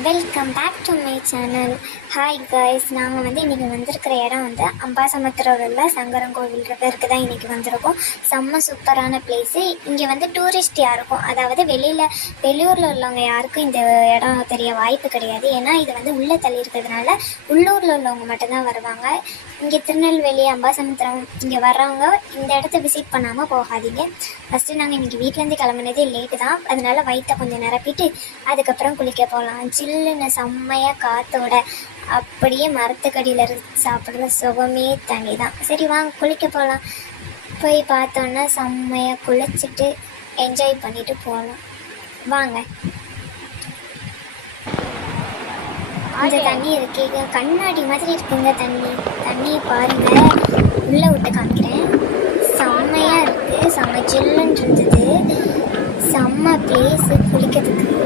Welcome back to my channel. Hi guys, நாங்கள் இன்றைக்கி வந்திருக்கிற இடம் அம்பாசமுத்திரம் உள்ள சங்கரன் கோவில் ரிவருக்கு தான் இன்றைக்கி வந்திருக்கோம். செம்ம சூப்பரான பிளேஸு. இங்கே டூரிஸ்ட் யாருக்கும், அதாவது வெளியூரில் உள்ளவங்க யாருக்கும் இந்த இடம் தெரிய வாய்ப்பு கிடையாது. ஏன்னா இது உள்ளே தள்ளி இருக்கிறதுனால உள்ளூரில் உள்ளவங்க மட்டும்தான் வருவாங்க. இங்கே திருநெல்வேலி அம்பாசமுத்திரம் இங்கே வர்றவங்க இந்த இடத்த விசிட் பண்ணாமல் போகாதீங்க. ஃபஸ்ட்டு நாங்கள் இன்றைக்கி வீட்டிலேருந்து கிளம்புனதே லேட்டு தான், அதனால் வயிற்றை கொஞ்சம் நிரப்பிட்டு அதுக்கப்புறம் குளிக்க போகலாம். சில்லுன்னு செம்மையாக காற்றோட அப்படியே மரத்துக்கடியில் சாப்பிட்ற சுகமே தனி தான். சரி வாங்க குளிக்க போகலாம். போய் பார்த்தோன்னா செம்மையாக குளிச்சுட்டு என்ஜாய் பண்ணிவிட்டு போகலாம். வாங்க. இந்த தண்ணி இருக்கீங்க, கண்ணாடி மாதிரி இருக்குங்க தண்ணி பாருங்கள். உள்ளே விட்டு காமிக்கிறேன். செம்மையாக இருக்குது, செம்ம சில்லுன்னு இருந்தது. செம்ம பிளேஸு குளிக்கிறதுக்கு.